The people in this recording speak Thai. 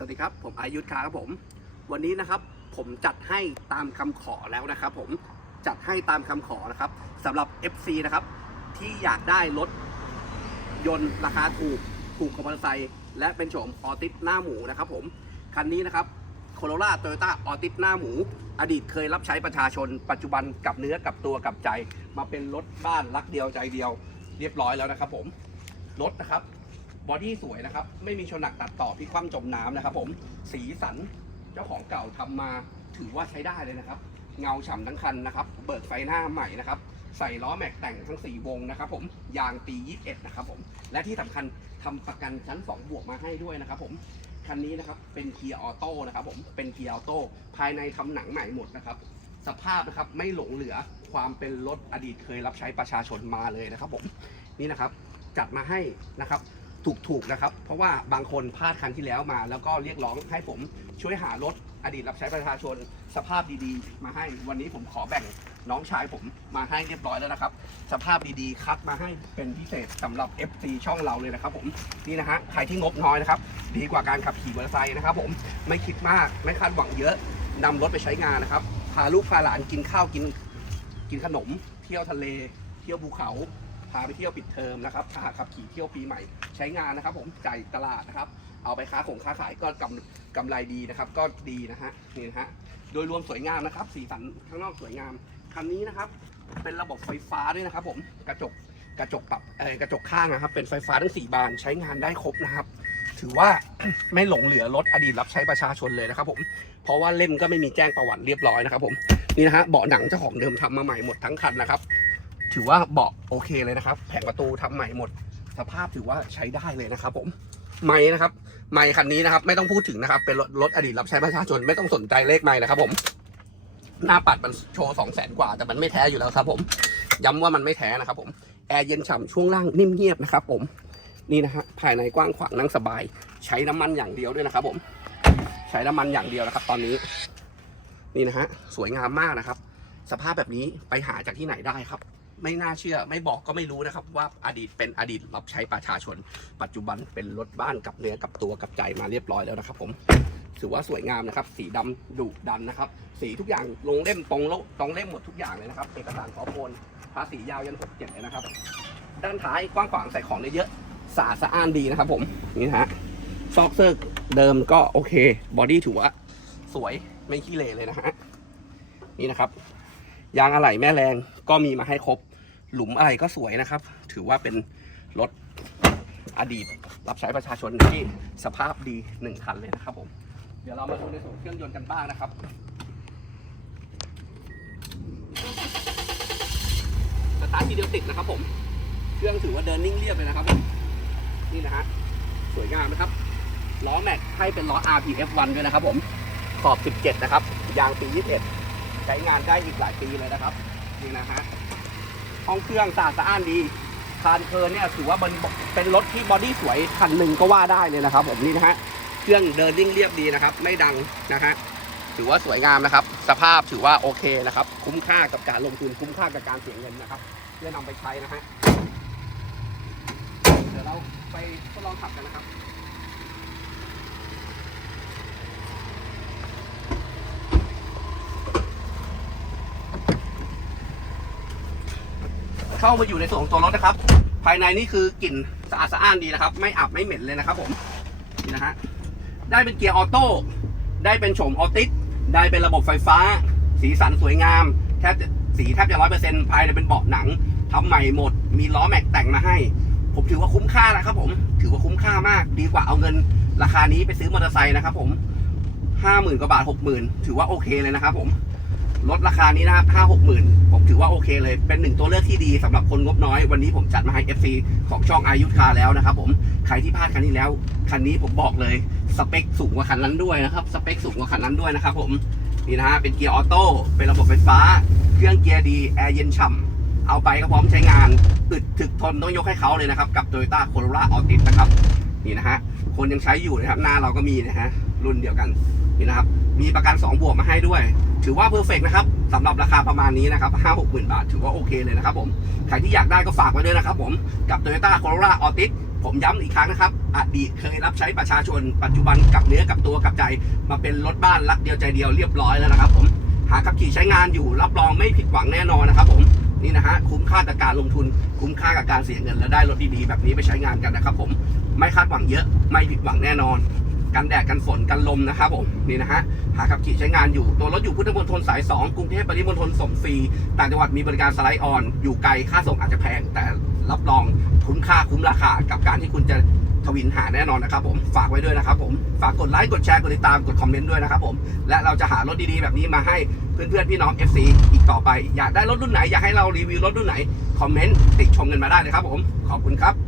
สวัสดีครับ ผมอายุทธคาครับผม วันนี้นะครับผมจัดให้ตามคำขอแล้วนะครับ ผมจัดให้ตามคำขอนะครับสำหรับ FC นะครับ ที่อยากได้รถยนต์ราคาถูกถูกกับมอเตอร์ไซค์และเป็นโฉมออติสหน้าหมูนะครับผมคันนี้นะครับโคโรล่าโตโยต้าออติสหน้าหมู อดีตเคยรับใช้ประชาชน ปัจจุบันกับเนื้อกับตัวกับใจ มาเป็นรถบ้านรักเดียวใจเดียว เรียบร้อยแล้วนะครับ ผมรถนะครับ บอดี้สวยนะครับ ไม่มีชนหนักตัดต่อพลิกคว่ำจมน้ำนะครับ ผม สีสันเจ้าของเก่าทำมาถือว่าใช้ได้เลยนะครับ เงาฉ่ำทั้งคันนะครับ เบิกไฟหน้าใหม่นะครับ ใส่ล้อแม็กแต่งทั้ง 4 วงนะครับ ผม ยางปี 21 นะครับผม และที่สำคัญทำประกันชั้น 2 บวกมาให้ด้วยนะครับผมคันนี้นะครับเป็นเกียร์ออโต้นะครับผมเป็นเกียร์ออโต้ภายในทำหนังใหม่หมดนะครับ สภาพนะครับไม่หลงเหลือความเป็นรถอดีตเคยรับใช้ประชาชนมาเลยนะครับผมนี่นะครับจัดมาให้นะครับ ถูกๆนะครับ เพราะว่าบางคนพลาดครั้งที่แล้วมา แล้วก็เรียกร้องให้ผมช่วยหารถอดีตรับใช้ประชาชนสภาพดีๆ มาให้วันนี้ผมขอแบ่งน้องชายผมมาให้เรียบร้อยแล้วนะครับ สภาพดีๆ คัดมาให้เป็นพิเศษสำหรับ FC ช่องเราเลยนะครับผมนี่นะฮะใครที่งบน้อยนะครับดีกว่าการขับขี่มอเตอร์ไซค์นะครับ ผมไม่คิดมากไม่คาดหวังเยอะนำรถไปใช้งานนะครับพาลูกพาหลานกินข้าวกินกินขนม เที่ยวทะเล เที่ยวภูเขา พาไปเที่ยวปิดเทอมนะครับพาขับขี่เที่ยวปีใหม่ ใช้งานนะครับ ผมจ่ายตลาดนะครับ เอาไปค้าของค้าขายก็กำกำไรดีนะครับ ก็ดีนะฮะนี่นะฮะโดยรวมสวยงามนะครับ สีสันข้างนอกสวยงามคันนี้นะครับ เป็นระบบไฟฟ้าด้วยนะครับ ผมกระจกกระจกปรับเออกระจกข้างนะครับ เป็นไฟฟ้าทั้ง4บานใช้งานได้ครบนะครับ ถือว่าไม่หลงเหลือรถอดีตรับใช้ประชาชนเลยนะครับ ผม เพราะว่าเล่มก็ไม่มีแจ้งประวัติเรียบร้อยนะครับ ผมนี่นะฮะเบาะหนังเจ้าของเดิมทำมาใหม่หมดทั้งคันนะครับ ถือว่าเบาะโอเคเลยนะครับ แผงประตูทำใหม่หมด สภาพถือว่าใช้ได้เลยนะครับ ผมไม่นะครับ ไม่คันนี้นะครับ ไม่ต้องพูดถึงนะครับ เป็นรถรถอดีตรับใช้ประชาชนไม่ต้องสนใจเลขไม่นะครับผมหน้าปัดมันโชว์สองแสนกว่า แต่มันไม่แท้อยู่แล้วครับ ผม ย้ำว่ามันไม่แท้นะครับ ผมแอร์เย็นฉ่ำช่วงล่างนิ่มเงียบนะครับ ผมนี่นะฮะภายในกว้างขวางนั่งสบาย ใช้น้ำมันอย่างเดียวด้วยนะครับ ผม ใช้น้ำมันอย่างเดียวนะครับ ตอนนี้ นี่นะฮะสวยงามมากนะครับ สภาพแบบนี้ไปหาจากที่ไหนได้ครับ ไม่น่าเชื่อ ไม่บอกก็ไม่รู้นะครับ ว่าอดีตเป็นอดีตรับใช้ประชาชน ปัจจุบันเป็นรถบ้านกับเนื้อกับตัวกับใจมาเรียบร้อยแล้วนะครับ ผมถือว่าสวยงามนะครับ สีดำดุดันนะครับ สีทุกอย่างลงเล่มตรงโลตรงเล่มหมดทุกอย่างเลยนะครับเอกสารขอโอนภาษียาวยันหกเจ็ดเลยนะครับ ด้านท้ายกว้างขวางใส่ของได้เยอะสะอาดสะอ้านดีนะครับผมนี่ฮะซอกเซอร์เดิมก็โอเคบอดี้ถือว่าสวยไม่ขี้เหร่เลยนะฮะนี่นะครับยางอะไหล่แม่แรงก็มีมาให้ครบ หลุมอะไรก็สวยนะครับ ถือว่าเป็นรถอดีตรับใช้ประชาชนที่สภาพดีหนึ่งคันเลยนะครับผมเดี๋ยวเรามาดูในส่วนเครื่องยนต์กันบ้างนะครับสตาร์ททีเดียวติดนะครับผม เครื่องถือว่าเดินนิ่งเรียบเลยนะครับผมนี่นะฮะสวยงามนะครับ ล้อแม็กให้เป็นล้อ RPF1 ด้วยนะครับผม ขอบ 17 นะครับ ยางปี 21 ใช้งานได้อีกหลายปีเลยนะครับ นี่นะฮะ ห้องเครื่องสะอาดสะอ้านดีคานเคิร์นเนี่ยถือว่าเป็นรถที่บอดี้สวยคันหนึ่งก็ว่าได้เลยนะครับ ผมนี่นะฮะเครื่องเดินนิ่งเรียบดีนะครับ ไม่ดังนะฮะถือว่าสวยงามนะครับ สภาพถือว่าโอเคนะครับ คุ้มค่ากับการลงทุนคุ้มค่ากับการเสียเงินนะครับเพื่อนำไปใช้นะฮะเดี๋ยวเราไปทดลองขับกันนะครับ เข้ามาอยู่ในส่วนของตัวรถนะครับ ภายในนี่คือกลิ่นสะอาดสะอ้านดีนะครับ ไม่อับไม่เหม็นเลยนะครับผมนี่นะฮะได้เป็นเกียร์ออโต้ได้เป็นโฉมออติสได้เป็นระบบไฟฟ้า สีสันสวยงามแทบจะสีแทบจะร้อยเปอร์เซ็นต์ภายในเป็นเบาะหนังทำใหม่หมด มีล้อแม็กแต่งมาให้ ผมถือว่าคุ้มค่านะครับผมถือว่าคุ้มค่ามาก ดีกว่าเอาเงินราคานี้ไปซื้อมอเตอร์ไซค์นะครับผมห้าหมื่นกว่าบาทหกหมื่นถือว่าโอเคเลยนะครับผม ลดราคานี้นะครับห้าหกหมื่นผมถือว่าโอเคเลย เป็นหนึ่งตัวเลือกที่ดีสำหรับคนงบน้อย วันนี้ผมจัดมาให้ FC ของช่องอายุคาแล้วนะครับผม ใครที่พลาดคันนี้แล้ว คันนี้ผมบอกเลย สเปคสูงกว่าคันนั้นด้วยนะครับ สเปคสูงกว่าคันนั้นด้วยนะครับผม นี่นะฮะ เป็นเกียร์ออโต้ เป็นระบบไฟฟ้า เครื่องเกียร์ดี แอร์เย็นฉ่ำเอาไปก็พร้อมใช้งานอึดถึกทนต้องยกให้เขาเลยนะครับ กับ Toyota Corolla Altis นะครับ นี่นะฮะ คนยังใช้อยู่นะครับ หน้าเราก็มีนะฮะ รุ่นเดียวกัน นี่นะครับ มีประกัน 2 บวกมาให้ด้วย ถือว่าเพอร์เฟกนะครับสำหรับราคาประมาณนี้นะครับ5 6หกหมื่นบาท ถือว่าโอเคเลยนะครับผม ใครที่อยากได้ก็ฝากไว้ด้วยนะครับผม กับ Toyota Corolla Altis ผมย้ำอีกครั้งนะครับ อดีตเคยรับใช้ประชาชน ปัจจุบันกับเนื้อกับตัวกับใจ มาเป็นรถบ้านรักเดียวใจเดียวเรียบร้อยแล้วนะครับผม หาขับขี่ใช้งานอยู่รับรองไม่ผิดหวังแน่นอนนะครับผมนี่นะฮะคุ้มค่ากับการลงทุน คุ้มค่ากับการเสียเงิน และได้รถดีๆแบบนี้ไปใช้งานกันนะครับผมไม่คาดหวังเยอะไม่ผิดหวังแน่นอน กันแดดกันฝนกันลมนะครับผมนี่นะฮะหาขับขี่ใช้งานอยู่ ตัวรถอยู่พุทธมณฑลสาย 2 กรุงเทพปริมณฑลส่งฟรีต่างจังหวัดมีบริการสไลด์ออน อยู่ไกลค่าส่งอาจจะแพง แต่รับรองคุ้มค่าคุ้มราคากับการที่คุณจะทวินหาแน่นอนนะครับผมฝากไว้ด้วยนะครับผมฝากกดไลค์กดแชร์กดติดตามกดคอมเมนต์ด้วยนะครับผมและเราจะหารถดีๆแบบนี้มาให้เพื่อนๆพี่น้อง FC อีกต่อไป อยากได้รถรุ่นไหนอยากให้เรารีวิวรถรุ่นไหนคอมเมนต์ติชมกันมาได้เลยครับผมขอบคุณครับ